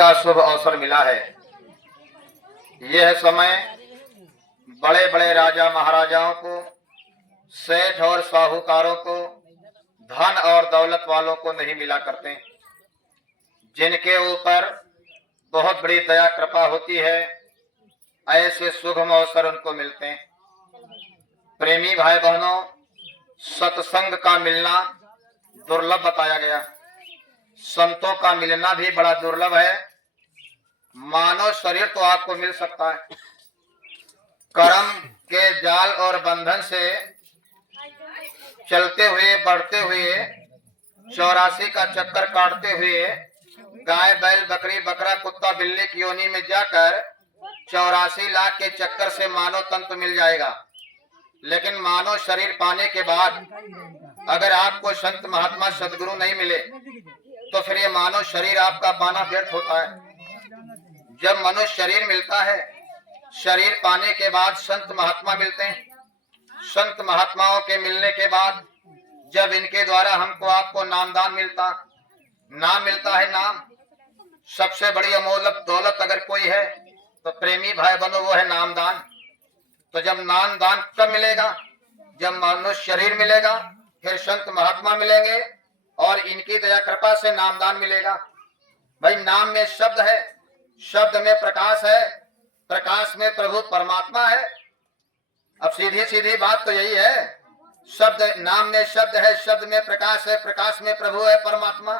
क्या शुभ अवसर मिला है। यह समय बड़े बड़े राजा महाराजाओं को, सेठ और साहूकारों को, धन और दौलत वालों को नहीं मिला करते। जिनके ऊपर बहुत बड़ी दया कृपा होती है, ऐसे सुगम अवसर उनको मिलते हैं। प्रेमी भाई बहनों, सत्संग का मिलना दुर्लभ बताया गया। संतों का मिलना भी बड़ा दुर्लभ है। मानव शरीर तो आपको मिल सकता है, कर्म के जाल और बंधन से चलते हुए, बढ़ते हुए, 84 का चक्कर काटते हुए, गाय बैल बकरी बकरा कुत्ता बिल्ली की योनि में जाकर 84 लाख के चक्कर से मानव तंत्र मिल जाएगा। लेकिन मानव शरीर पाने के बाद अगर आपको संत महात्मा सदगुरु नहीं मिले तो फिर ये मानव शरीर आपका पाना व्यर्थ होता है। जब मनुष्य शरीर मिलता है, शरीर पाने के बाद संत महात्मा मिलते हैं। संत महात्माओं के मिलने के बाद जब इनके द्वारा हमको आपको नामदान मिलता, नाम मिलता है। नाम सबसे बड़ी अमूल्य दौलत अगर कोई है तो प्रेमी भाई बनो वो है नामदान। तो जब नामदान कब मिलेगा? जब मनुष्य शरीर मिलेगा, फिर संत महात्मा मिलेंगे और इनकी दया कृपा से नामदान मिलेगा। भाई नाम में शब्द है, शब्द में प्रकाश है, प्रकाश में प्रभु परमात्मा है। अब सीधी सीधी बात तो यही है, शब्द नाम में शब्द है, शब्द में प्रकाश है, प्रकाश में प्रभु है परमात्मा।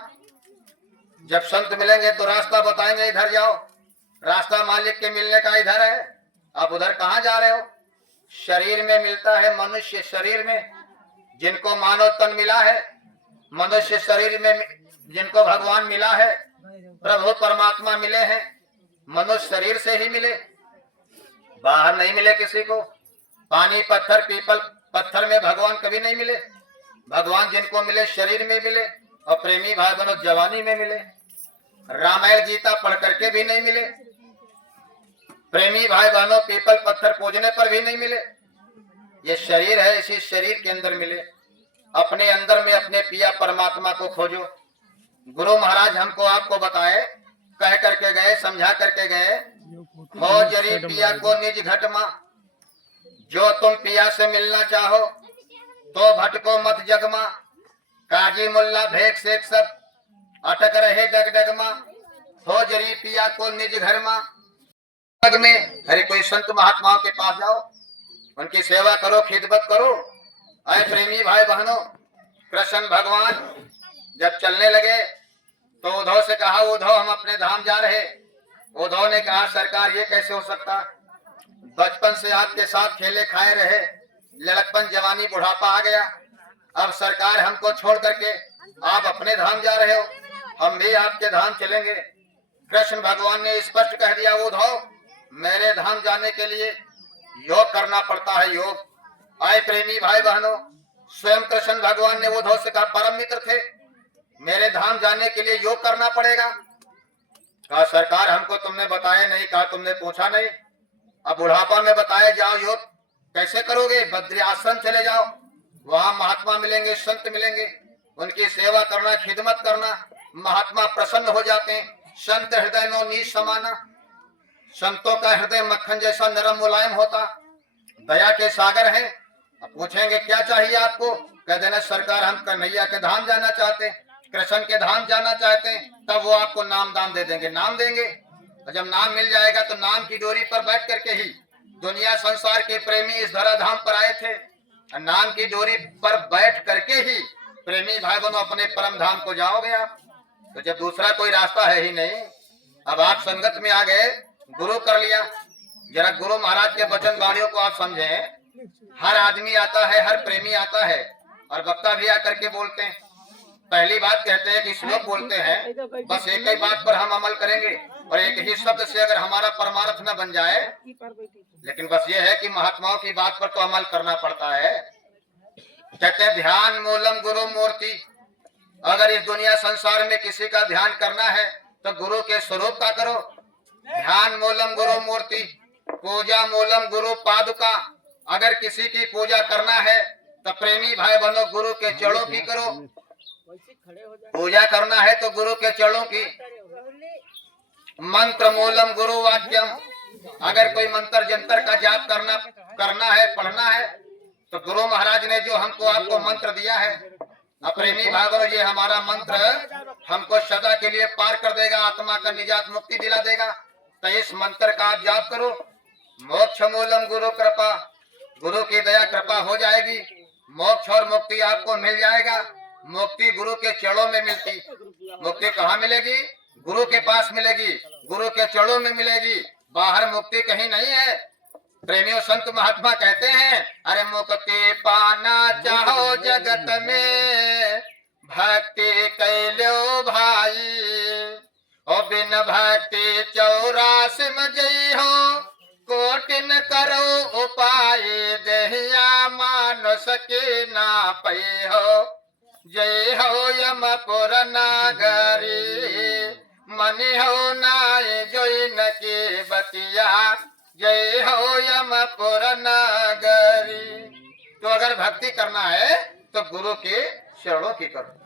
जब संत मिलेंगे तो रास्ता बताएंगे, इधर जाओ, रास्ता मालिक के मिलने का इधर है, आप उधर कहाँ जा रहे हो? शरीर में मिलता है, मनुष्य शरीर में जिनको मानव तन मिला है, मनुष्य शरीर में जिनको भगवान मिला है, प्रभु परमात्मा मिले हैं, मनुष्य शरीर से ही मिले, बाहर नहीं मिले किसी को। पानी पत्थर पीपल पत्थर में भगवान कभी नहीं मिले। भगवान जिनको मिले शरीर में मिले, और प्रेमी भाई बहनों जवानी में मिले। रामायण गीता पढ़ करके भी नहीं मिले। प्रेमी भाई बहनों पीपल पत्थर पूजने पर भी नहीं मिले। ये शरीर है, इसी शरीर के अंदर मिले। अपने अंदर में अपने पिया परमात्मा को खोजो। गुरु महाराज हमको आपको बताए, कह करके गए, समझा करके गए, हो जरी पिया को निज घटमा, जो तुम पिया से मिलना चाहो तो भटको मत जगमा। काजी मुल्ला भेक शेख सब अटक रहे डगडगमा, हो जरी पिया को निज घर मा। में हरे कोई संत महात्माओं के पास जाओ, उनकी सेवा करो, खिदमत करो। अरे प्रेमी भाई बहनों, कृष्ण भगवान जब चलने लगे तो उद्धव से कहा, उद्धव हम अपने धाम जा रहे। उद्धव ने कहा, सरकार ये कैसे हो सकता? बचपन से आपके साथ खेले खाए रहे, लड़कपन जवानी बुढ़ापा आ गया, अब सरकार हमको छोड़ करके आप अपने धाम जा रहे हो, हम भी आपके धाम चलेंगे। कृष्ण भगवान ने स्पष्ट कह दिया, उद्धव मेरे धाम जाने के लिए योग करना पड़ता है, योग। आए प्रेमी भाई बहनों, स्वयं कृष्ण भगवान ने उद्धव से कहा, परम मित्र थे, मेरे धाम जाने के लिए योग करना पड़ेगा। कहा सरकार हमको तुमने बताया नहीं, कहा तुमने पूछा नहीं, अब बुढ़ापा में बताया जाओ योग कैसे करोगे? बद्री आश्रम चले जाओ, वहां महात्मा मिलेंगे, संत मिलेंगे, उनकी सेवा करना, खिदमत करना, महात्मा प्रसन्न हो जाते हैं। संत हृदय नो नीच समाना, संतों का हृदय मक्खन जैसा नरम मुलायम होता, दया के सागर हैं। अब पूछेंगे क्या चाहिए आपको? कह देना सरकार हम कन्हैया के धाम जाना चाहते हैं, कृष्ण के धाम जाना चाहते हैं, तब वो आपको नाम दान दे देंगे, नाम देंगे। और जब नाम मिल जाएगा तो नाम की डोरी पर बैठ करके ही दुनिया संसार के प्रेमी इस धराधाम पर आए थे। नाम की डोरी पर बैठ करके ही प्रेमी भाई बहनों अपने परम धाम को जाओगे आप। तो जब दूसरा कोई रास्ता है ही नहीं, अब आप संगत में आ गए, गुरु कर लिया। जरा गुरु महाराज के वचन वाणियों को आप समझें। हर आदमी आता है, हर प्रेमी आता है, और वक्ता भी आकर के बोलते हैं। पहली बात कहते हैं कि श्लोक बोलते हैं, बस एक ही बात पर हम अमल करेंगे, और एक ही शब्द से अगर हमारा परमार्थ न बन जाए, लेकिन बस ये है कि महात्माओं की बात पर तो अमल करना पड़ता है। कहते हैं ध्यान मूलम गुरु मूर्ति। अगर इस दुनिया संसार में किसी का ध्यान करना है तो गुरु के स्वरूप का करो। ध्यान मूलम गुरु मूर्ति, पूजा मूलम गुरु पादुका। अगर किसी की पूजा करना है तो प्रेमी भाई बहनों गुरु के चरणों की करो। पूजा करना है तो गुरु के चरणों की। मंत्र मूलम गुरु वाक्यम। अगर कोई मंत्र जंतर का जाप करना है, पढ़ना है, तो गुरु महाराज ने जो हमको आपको मंत्र दिया है, प्रेमी भागो, ये हमारा मंत्र हमको सदा के लिए पार कर देगा, आत्मा का निजात मुक्ति दिला देगा। तो इस मंत्र का आप जाप करो। मोक्ष मूलम गुरु कृपा, गुरु की दया कृपा हो जाएगी, मोक्ष और मुक्ति आपको मिल जाएगा। मुक्ति गुरु के चरणों में मिलती। मुक्ति कहाँ मिलेगी? गुरु के पास मिलेगी, गुरु के चरणों में मिलेगी। बाहर मुक्ति कहीं नहीं है। प्रेमियों, संत महात्मा कहते हैं, अरे मुक्ति पाना चाहो जगत में, भक्ति कैलो भाई, और बिन भक्ति 84 में जई हो, कोटिन करो उपाय, देहिया मानुष के ना पई हो। जय हो यमपुर नागरी, मनि हो नाय जोइन के बतिया, जय हो यमपुर नागरी। तो अगर भक्ति करना है तो गुरु के चरणों की करो।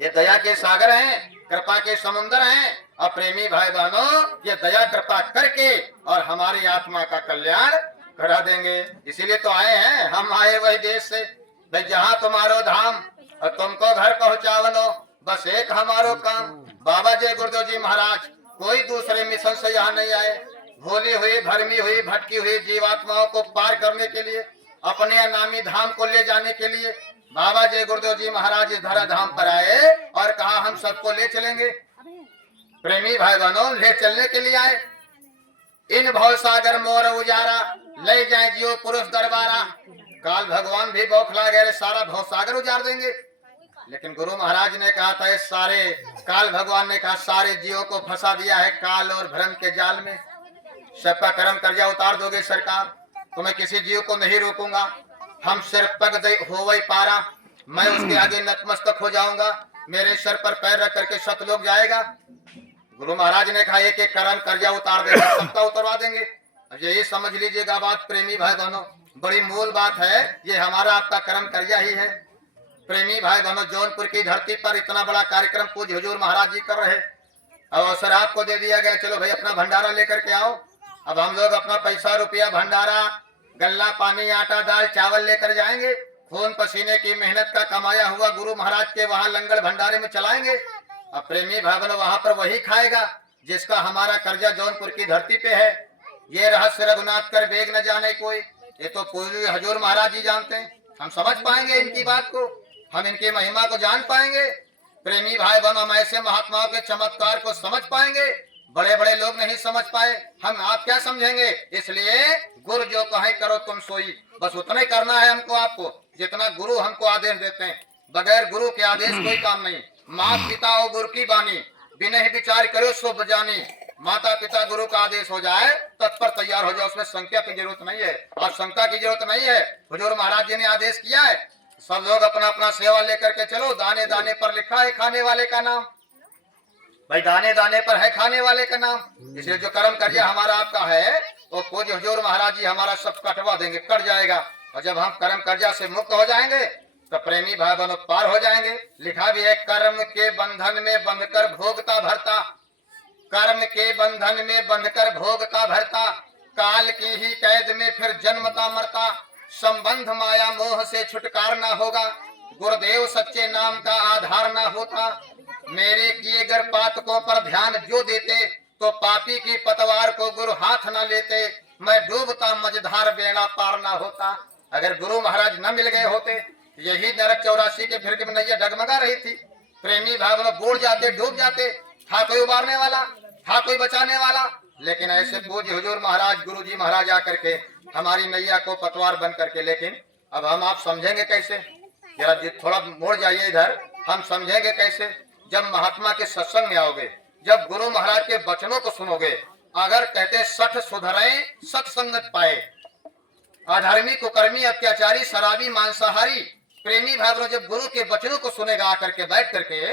ये दया के सागर हैं, कृपा के समुद्र हैं। और प्रेमी भाई बहनों, ये दया कृपा करके और हमारी आत्मा का कल्याण करा देंगे। इसीलिए तो आए हैं हम, आए वही देश से भाई जहाँ तुम्हारो धाम और तुमको घर पहुँचावनो, बस एक हमारो काम। बाबा जय गुरुदेव जी महाराज कोई दूसरे मिशन से यहाँ नहीं आए। भोली हुई, भरमी हुई, भटकी हुई जीवात्माओं को पार करने के लिए, अपने नामी धाम को ले जाने के लिए बाबा जय गुरुदेव जी महाराज इस धरा धाम पर आए और कहा हम सबको ले चलेंगे। प्रेमी भाई बहनों, ले चलने के लिए आए। इन भव सागर मोर उजारा, ले जाए जियो पुरुष दरबारा। काल भगवान भी बौखला गए, सारा भव सागर उजार देंगे। लेकिन गुरु महाराज ने कहा था, इस सारे काल भगवान ने कहा सारे जीवों को फंसा दिया है काल और भ्रम के जाल में। सबका कर्म कर्जा उतार दोगे सरकार, तो मैं किसी जीव को नहीं रोकूंगा। हम सिर्फ पग हो वही पारा, मैं उसके आगे नतमस्तक हो जाऊंगा। मेरे सर पर पैर रख करके सतलोक जाएगा। गुरु महाराज ने कहा एक एक कर्म कर्जा उतार देगा, सबका उतरवा देंगे। यही समझ लीजिएगा बात प्रेमी भाई बहनों, बड़ी मूल बात है। ये हमारा आपका कर्म कर्जा ही है। प्रेमी भाई बहनों, जौनपुर की धरती पर इतना बड़ा कार्यक्रम पूज्य हुजूर महाराज जी कर रहे, अब अवसर आपको दे दिया गया, चलो भाई अपना भंडारा लेकर के आओ। अब हम लोग अपना पैसा रुपया भंडारा, गल्ला पानी, आटा दाल चावल लेकर जाएंगे। खून पसीने की मेहनत का कमाया हुआ गुरु महाराज के वहाँ लंगर भंडारे में चलाएंगे। अब प्रेमी भाई बहनों, वहाँ पर वही खाएगा जिसका हमारा कर्जा जौनपुर की धरती पे है। ये रहस्य रघुनाथ कर बेग न जाने कोई, ये तो पूज्य हुजूर महाराज जी जानते हैं। हम समझ पाएंगे इनकी बात को, हम इनकी महिमा को जान पाएंगे। प्रेमी भाई बहनों, हम ऐसे महात्माओं के चमत्कार को समझ पाएंगे। बड़े बड़े लोग नहीं समझ पाए, हम आप क्या समझेंगे। इसलिए गुरु जो कहे करो तुम सोई, बस उतना ही करना है हमको आपको जितना गुरु हमको आदेश देते हैं। बगैर गुरु के आदेश कोई काम नहीं। माता पिता और गुरु की बानी, बिना ही विचार करो सो बजानी। माता पिता गुरु का आदेश हो जाए तत्पर तैयार हो जाओ, उसमें संख्या की जरूरत नहीं है और शंका की जरूरत नहीं है। हुजूर महाराज जी ने आदेश किया है, सब लोग अपना अपना सेवा लेकर के चलो। दाने दाने पर लिखा है खाने वाले का नाम, भाई दाने दाने पर है खाने वाले का नाम। इसलिए जो कर्म कर्जा हमारा आपका है वो पूज्य हुजूर महाराज जी हमारा सब कटवा देंगे, कट जाएगा। और जब हम कर्म कर्जा से मुक्त हो जाएंगे तो प्रेमी भाई बहनों पार हो जाएंगे। लिखा भी है, कर्म के बंधन में बंधकर भोगता भरता, कर्म के बंधन में बंधकर भोगता भरता, काल की ही कैद में फिर जन्मता मरता, संबंध माया मोह से छुटकार ना होगा, गुरुदेव सच्चे नाम का आधार ना होता। मेरे किए गर पातकों पर ध्यान जो देते, तो पापी की पतवार को गुरु हाथ न लेते, मैं डूबता मझधार बेड़ा पार ना होता। अगर गुरु महाराज न मिल गए होते, यही नरक 84 के फिर की नैया डगमगा रही थी। प्रेमी भाई बूढ़ जाते, डूब जाते। था कोई उबारने वाला, था कोई बचाने वाला, लेकिन ऐसे पूज्य हुजूर महाराज गुरु जी महाराज आकर के हमारी नैया को पतवार बन करके। लेकिन अब हम आप समझेंगे कैसे, जरा थोड़ा मोड़ जाइए इधर, हम समझेंगे कैसे। जब महात्मा के सत्संग में आओगे, जब गुरु महाराज के वचनों को सुनोगे, अगर कहते सठ सुधरे सत्संगत पाए, अधर्मी कुकर्मी अत्याचारी शराबी मांसाहारी, प्रेमी भाई जब गुरु के वचनों को सुनेगा आकर के बैठ करके,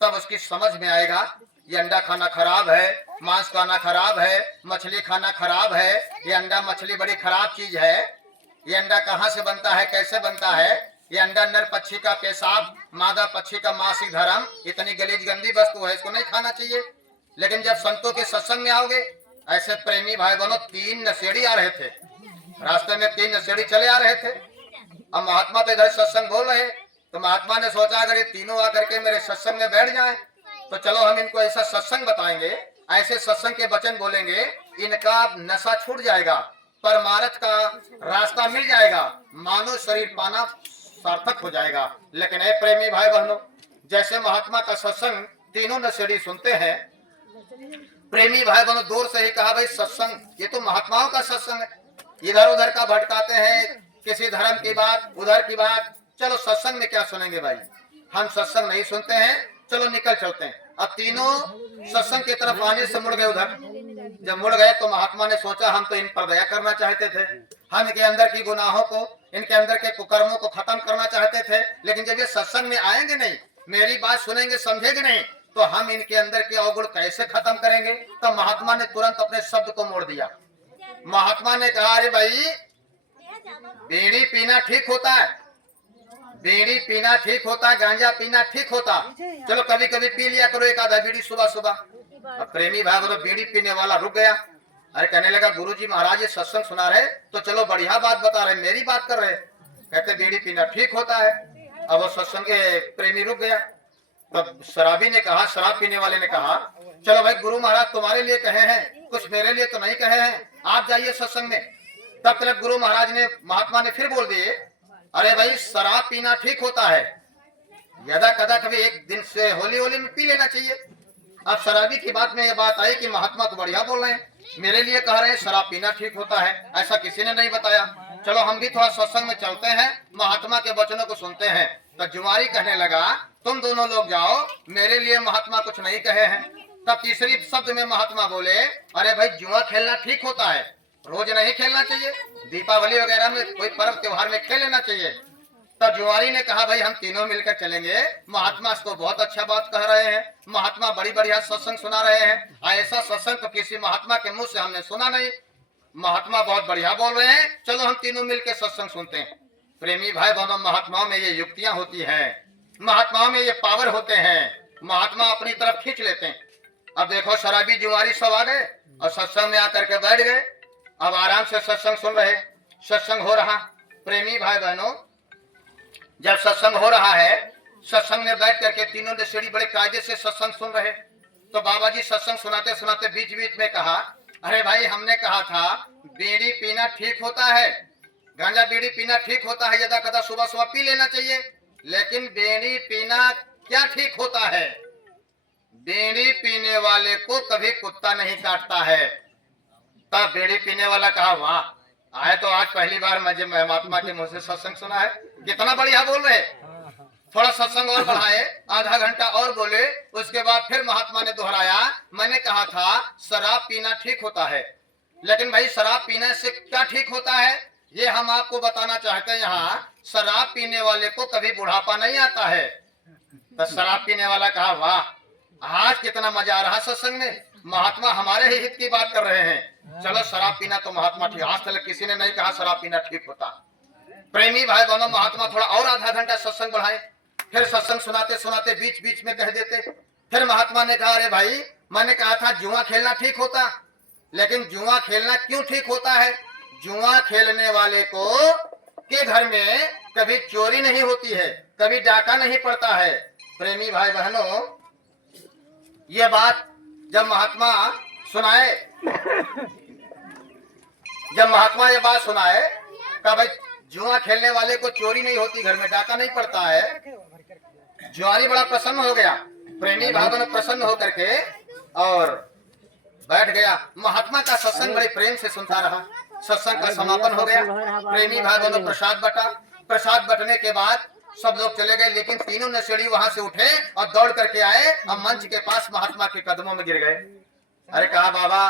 तब उसकी समझ में आएगा ये अंडा खाना खराब है, मांस खाना खराब है, मछली खाना खराब है, ये अंडा मछली बड़ी खराब चीज है। ये अंडा कहाँ से बनता है, कैसे बनता है, ये अंडा नर पक्षी का पेशाब, मादा पक्षी का मासिक धर्म, इतनी गलीज गंदी वस्तु है, इसको नहीं खाना चाहिए। लेकिन जब संतों के सत्संग में आओगे, ऐसे प्रेमी भाई बहनों 3 नशेड़ी आ रहे थे, रास्ते में 3 नशेड़ी चले आ रहे थे। अब महात्मा तो इधर सत्संग बोल रहे, तो महात्मा ने सोचा अगर ये तीनों आकर के मेरे सत्संग में बैठ जाएं, तो चलो हम इनको ऐसा सत्संग बताएंगे, ऐसे सत्संग के वचन बोलेंगे, इनका नशा छूट जाएगा, परमार्थ का रास्ता मिल जाएगा, मानव शरीर पाना सार्थक हो जाएगा। लेकिन ए प्रेमी भाई बहनों, जैसे महात्मा का सत्संग तीनों नशेड़ी सुनते हैं, प्रेमी भाई बहनों दूर से ही कहा भाई सत्संग ये तो महात्माओं का सत्संग है, इधर उधर का भटकाते हैं, किसी धर्म की बात उधर की बात, चलो सत्संग में क्या सुनेंगे भाई, हम सत्संग नहीं सुनते हैं, चलो निकल चलते हैं। अब तीनों सत्संग की तरफ आने से मुड़ गए उधर। जब मुड़ गए तो महात्मा ने सोचा हम तो इन पर दया करना चाहते थे, हम इनके अंदर की गुनाहों को, इनके अंदर के कुकर्मों को खत्म करना चाहते थे, लेकिन जब ये सत्संग में आएंगे नहीं, मेरी बात सुनेंगे समझेंगे नहीं, तो हम इनके अंदर के अवगुण कैसे खत्म करेंगे। तो महात्मा ने तुरंत अपने शब्द को मोड़ दिया। महात्मा ने कहा अरे भाई बीड़ी पीना ठीक होता है, बीड़ी पीना ठीक होता है, गांजा पीना ठीक होता, चलो कभी कभी पी लिया करो एक आधा बीड़ी सुबह सुबह। अब प्रेमी भाई बोलो बीड़ी पीने वाला रुक गया, अरे कहने लगा गुरुजी महाराज ये सत्संग सुना रहे तो चलो बढ़िया बात बता रहे, मेरी बात कर रहे, कहते बीड़ी पीना ठीक होता है। अब वो सत्संग के प्रेमी रुक गया। तब शराबी ने कहा, शराब पीने वाले ने कहा चलो भाई गुरु महाराज तुम्हारे लिए कहे हैं, कुछ मेरे लिए तो नहीं कहे हैं, आप जाइए सत्संग में। तब तक गुरु महाराज ने, महात्मा ने फिर बोल दिए अरे भाई शराब पीना ठीक होता है, यदा कदा कभी एक दिन से होली होली में पी लेना चाहिए। अब शराबी की बात में ये बात आई कि महात्मा तो बढ़िया बोल रहे हैं, मेरे लिए कह रहे हैं शराब पीना ठीक होता है, ऐसा किसी ने नहीं बताया, चलो हम भी थोड़ा सत्संग में चलते हैं, महात्मा के वचनों को सुनते हैं। तो जुआरी कहने लगा तुम दोनों लोग जाओ, मेरे लिए महात्मा कुछ नहीं कहे हैं। तब तीसरी शब्द में महात्मा बोले अरे भाई जुआ खेलना ठीक होता है, रोज नहीं खेलना चाहिए, दीपावली वगैरह में कोई पर्व त्योहार में खेल लेना चाहिए। तब जुआरी ने कहा भाई हम तीनों मिलकर चलेंगे, महात्मा इसको बहुत अच्छा बात कह रहे हैं, महात्मा बड़ी बढ़िया सत्संग सुना रहे हैं, ऐसा सत्संग तो किसी महात्मा के मुंह से हमने सुना नहीं, महात्मा बहुत बढ़िया बोल रहे हैं, चलो हम तीनों मिलकर सत्संग सुनते हैं। प्रेमी भाई बहनों, महात्माओं में ये युक्तियां होती हैं, महात्माओं में ये पावर होते हैं, महात्मा अपनी तरफ खींच लेते हैं। अब देखो शराबी जुआरी सब आ गए और सत्संग में आकर के बैठ गए, अब आराम से सत्संग सुन रहे, सत्संग हो रहा। प्रेमी भाई बहनों, जब सत्संग हो रहा है, सत्संग में बैठ करके तीनों नशेड़ी बड़े कायदे से सत्संग सुन रहे, तो बाबा जी सत्संग सुनाते सुनाते बीच बीच में कहा अरे भाई हमने कहा था बीड़ी पीना ठीक होता है, गांजा बीड़ी पीना ठीक होता है, यदा कदा सुबह सुबह पी लेना चाहिए, लेकिन बीड़ी पीना क्या ठीक होता है, बीड़ी पीने वाले को कभी कुत्ता नहीं काटता है। तब बीड़ी पीने वाला कहा वाह, आए तो आज पहली बार मुझे महात्मा के मुंह से सत्संग सुना है, कितना बढ़िया बोल रहे। थोड़ा सत्संग और बढ़ाए, आधा घंटा और बोले, उसके बाद फिर महात्मा ने दोहराया मैंने कहा था शराब पीना ठीक होता है, लेकिन भाई शराब पीने से क्या ठीक होता है ये हम आपको बताना चाहते हैं। यहाँ शराब पीने वाले को कभी बुढ़ापा नहीं आता है। तो शराब पीने वाला कहा वाह, आज कितना मजा आ रहा सत्संग में, महात्मा हमारे ही हित की बात कर रहे हैं, चलो शराब पीना तो महात्मा ठीक, आज तक किसी ने नहीं कहा शराब पीना ठीक होता। प्रेमी भाई दोनों, महात्मा थोड़ा और आधा घंटा सत्संग बढ़ाए, फिर सत्संग सुनाते सुनाते बीच बीच में कह देते। फिर महात्मा ने कहा अरे भाई मैंने कहा था जुआ खेलना ठीक होता, लेकिन जुआ खेलना क्यों ठीक होता है, जुआ खेलने वाले को के घर में कभी चोरी नहीं होती है, कभी डाका नहीं पड़ता है। प्रेमी भाई बहनों, ये बात जब महात्मा सुनाए, जब महात्मा ये बात सुनाए कहा भाई जुआ खेलने वाले को चोरी नहीं होती, घर में डाका नहीं पड़ता है, जुआरी बड़ा प्रसन्न हो गया। प्रेमी भाइयों ने प्रसन्न होकर के और बैठ गया। महात्मा का सत्संग बड़े प्रेम से सुनता रहा। सत्संग का समापन हो गया। प्रेमी भाइयों ने प्रसाद बटा, प्रसाद बटने के बाद सब लोग चले गए, लेकिन तीनों नशेड़ी वहां से उठे और दौड़ करके आए और मंच के पास महात्मा के कदमों में गिर गए। अरे कहा बाबा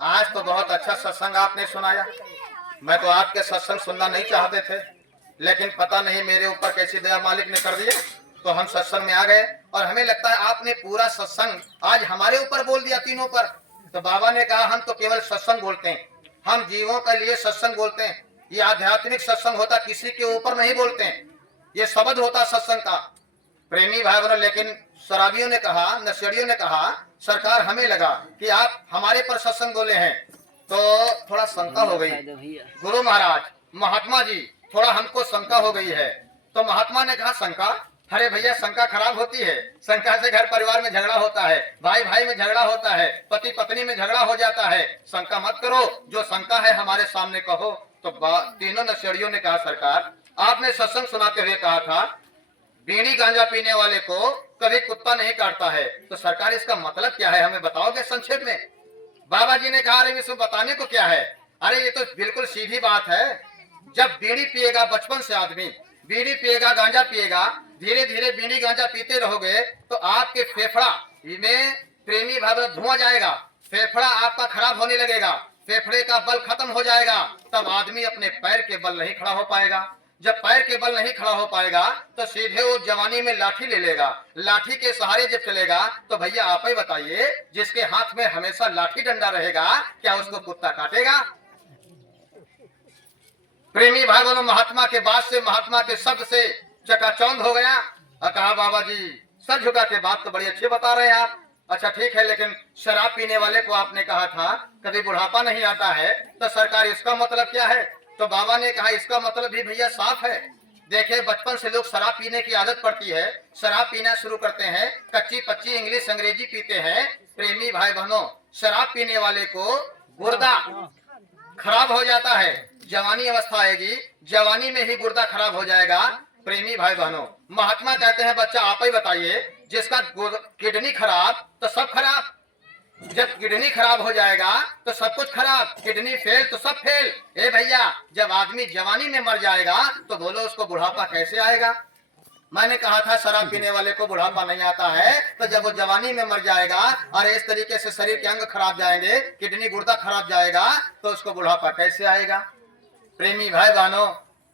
आज तो बहुत अच्छा सत्संग आपने सुनाया, मैं तो आपके सत्संग सुनना नहीं चाहते थे, लेकिन पता नहीं मेरे ऊपर कैसी दया मालिक ने कर दिया, तो हम सत्संग में आ गए और हमें लगता है आपने पूरा सत्संग आज हमारे ऊपर बोल दिया तीनों पर। तो बाबा ने कहा हम तो केवल सत्संग बोलते हैं, हम जीवों के लिए सत्संग बोलते हैं, ये आध्यात्मिक सत्संग होता, किसी के ऊपर नहीं बोलते हैं, ये शब्द होता सत्संग का। प्रेमी भाई बहनों, लेकिन शराबियों ने कहा, नशेड़ियों ने कहा, सरकार हमें लगा कि आप हमारे पर सत्संग बोले हैं, तो थोड़ा शंका हो गई। गुरु महाराज, महात्मा जी, थोड़ा हमको शंका हो गई है। तो महात्मा ने कहा, शंका? अरे भैया, शंका खराब होती है। शंका से घर परिवार में झगड़ा होता है, भाई भाई में झगड़ा होता है, पति पत्नी में झगड़ा हो जाता है। शंका मत करो, जो शंका है हमारे सामने कहो। तो तीनों नशेड़ियों ने कहा, सरकार आपने सत्संग सुनाते हुए कहा था बीड़ी गांजा पीने वाले को कभी कुत्ता नहीं काटता है, तो सरकार इसका मतलब क्या है, हमें बताओगे संक्षेप में? बाबा जी ने कहा, अरे इसमें बताने को क्या है, अरे ये तो बिल्कुल सीधी बात है। जब बीड़ी पिएगा, बचपन से आदमी बीड़ी पिएगा, गांजा पिएगा, धीरे धीरे बीड़ी गांजा पीते रहोगे तो आपके फेफड़ा में, प्रेमी भाव, धुआं जाएगा, फेफड़ा आपका खराब होने लगेगा, फेफड़े का बल खत्म हो जाएगा, तब आदमी अपने पैर के बल नहीं खड़ा हो पाएगा। जब पैर के बल नहीं खड़ा हो पाएगा तो सीधे वो जवानी में लाठी ले लेगा, लाठी के सहारे जब चलेगा तो भैया आप ही बताइए, जिसके हाथ में हमेशा लाठी डंडा रहेगा, क्या उसको कुत्ता काटेगा? प्रेमी भाई बहनों, महात्मा के बात से, महात्मा के शब्द से चकाचौंध हो गया और कहा, बाबा जी सर झुका के बात तो बड़ी अच्छी बता रहे हैं आप। अच्छा ठीक है, लेकिन शराब पीने वाले को आपने कहा था कभी बुढ़ापा नहीं आता है, तो सरकार इसका मतलब क्या है? तो बाबा ने कहा, इसका मतलब भी भैया साफ है। देखिए, बचपन से लोग शराब पीने की आदत पड़ती है, शराब पीना शुरू करते हैं, कच्ची पच्ची इंग्लिश अंग्रेजी पीते हैं। प्रेमी भाई बहनों, शराब पीने वाले को गुर्दा खराब हो जाता है, जवानी अवस्था आएगी, जवानी में ही गुर्दा खराब हो जाएगा। प्रेमी भाई बहनों, महात्मा कहते हैं, बच्चा आप ही बताइए, जिसका किडनी खराब तो सब खराब। जब किडनी खराब हो जाएगा तो सब कुछ खराब, किडनी फेल तो सब फेल। ए भैया, जब आदमी जवानी में मर जाएगा तो बोलो उसको बुढ़ापा कैसे आएगा? मैंने कहा था शराब पीने वाले को बुढ़ापा नहीं आता है, तो जब वो जवानी में मर जाएगा और इस तरीके से शरीर के अंग खराब जाएंगे, किडनी गुर्दा खराब जाएगा, तो उसको बुढ़ापा कैसे आएगा? प्रेमी भाई बहनों,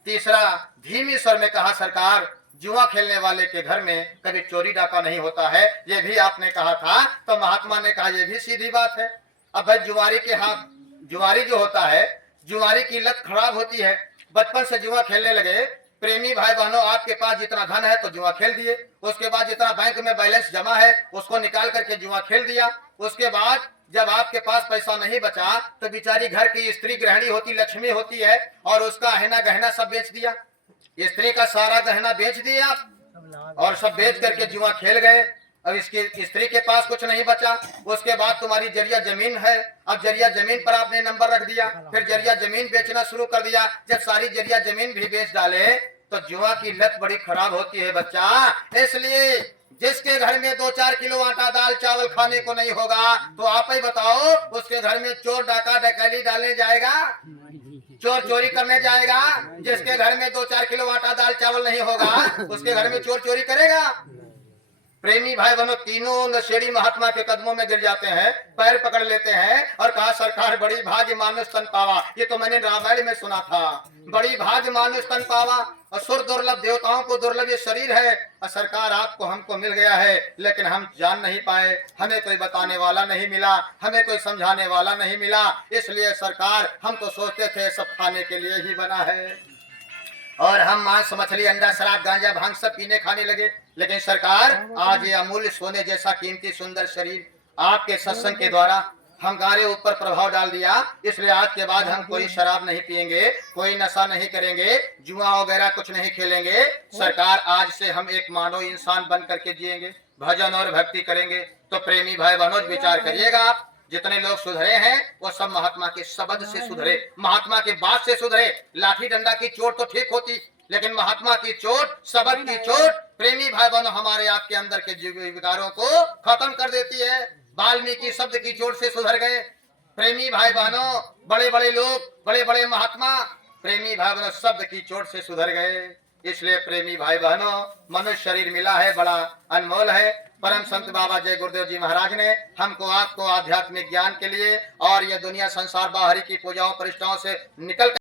तीसरा धीमी स्वर में कहा, सरकार जुआ खेलने वाले के घर में कभी चोरी डाका नहीं होता है, ये भी आपने कहा था। तो महात्मा ने कहा, ये भी सीधी बात है। अब भाई जुआरी के हाथ, जुआरी जो होता है, जुआरी की लत खराब होती है, बचपन से जुआ खेलने लगे। प्रेमी भाई बहनों, आपके पास जितना धन है तो जुआ खेल दिए, उसके बाद जितना बैंक में बैलेंस जमा है उसको निकाल करके जुआ खेल दिया। उसके बाद जब आपके पास पैसा नहीं बचा तो बेचारी घर की स्त्री गृहिणी होती, लक्ष्मी होती है, और उसका गहना गहना सब बेच दिया, स्त्री का सारा गहना बेच दिया आप, और सब बेच करके जुआ खेल गए। अब इसकी स्त्री के पास कुछ नहीं बचा। उसके बाद तुम्हारी जरिया जमीन है, अब जरिया जमीन पर आपने नंबर रख दिया, फिर जरिया जमीन बेचना शुरू कर दिया। जब सारी जरिया जमीन भी बेच डाले तो जुआ की लत बड़ी खराब होती है बच्चा। इसलिए जिसके घर में 2-4 किलो आटा दाल चावल खाने को नहीं होगा, तो आप ही बताओ उसके घर में चोर डाका डकैती डालने जाएगा, चोर चोरी करने जाएगा? जिसके घर में 2-4 किलो आटा दाल चावल नहीं होगा, उसके घर में चोर चोरी करेगा? प्रेमी भाई बहनों, तीनों नशेड़ी महात्मा के कदमों में गिर जाते हैं, पैर पकड़ लेते हैं और कहा, सरकार बड़ी भाग्य मानुष तन पावा। ये तो मैंने रामायण में सुना था, बड़ी भाग्य मानुष तन पावा, असुर दुर्लभ, देवताओं को दुर्लभ ये शरीर है, और सरकार आपको हमको मिल गया है, लेकिन हम जान नहीं पाए, हमें कोई बताने वाला नहीं मिला, हमें कोई समझाने वाला नहीं मिला। इसलिए सरकार, हम तो सोचते थे सब खाने के लिए ही बना है, और हम मांस मछली अंडा शराब गांजा भांग सब पीने खाने लगे। लेकिन सरकार, आज ये अमूल्य सोने जैसा कीमती सुंदर शरीर आपके सत्संग के द्वारा हमारे ऊपर प्रभाव डाल दिया, इसलिए आज के बाद हम कोई शराब नहीं पिएंगे, कोई नशा नहीं करेंगे, जुआ वगैरह कुछ नहीं खेलेंगे। सरकार, आज से हम एक मानव इंसान बन करके जिएंगे, भजन और भक्ति करेंगे। तो प्रेमी भाई बहनों, विचार करिएगा, आप जितने लोग सुधरे हैं वो सब महात्मा के शब्द से सुधरे, महात्मा के बात से सुधरे। लाठी डंडा की चोट तो ठीक होती, लेकिन महात्मा की चोट, शब्द की चोट, प्रेमी भाई बहनों, हमारे आपके अंदर के जीव विकारों को खत्म कर देती है। वाल्मीकि शब्द की चोट से सुधर गए। प्रेमी भाई बहनों, बड़े बड़े लोग, बड़े बड़े महात्मा प्रेमी भाई बहनों शब्द की चोट से सुधर गए। इसलिए प्रेमी भाई बहनों, मनुष्य शरीर मिला है, बड़ा अनमोल है। परम संत बाबा जय गुरुदेव जी महाराज ने हमको आपको आध्यात्मिक ज्ञान के लिए और ये दुनिया संसार बाहरी की पूजाओं प्रतिष्ठाओं से निकल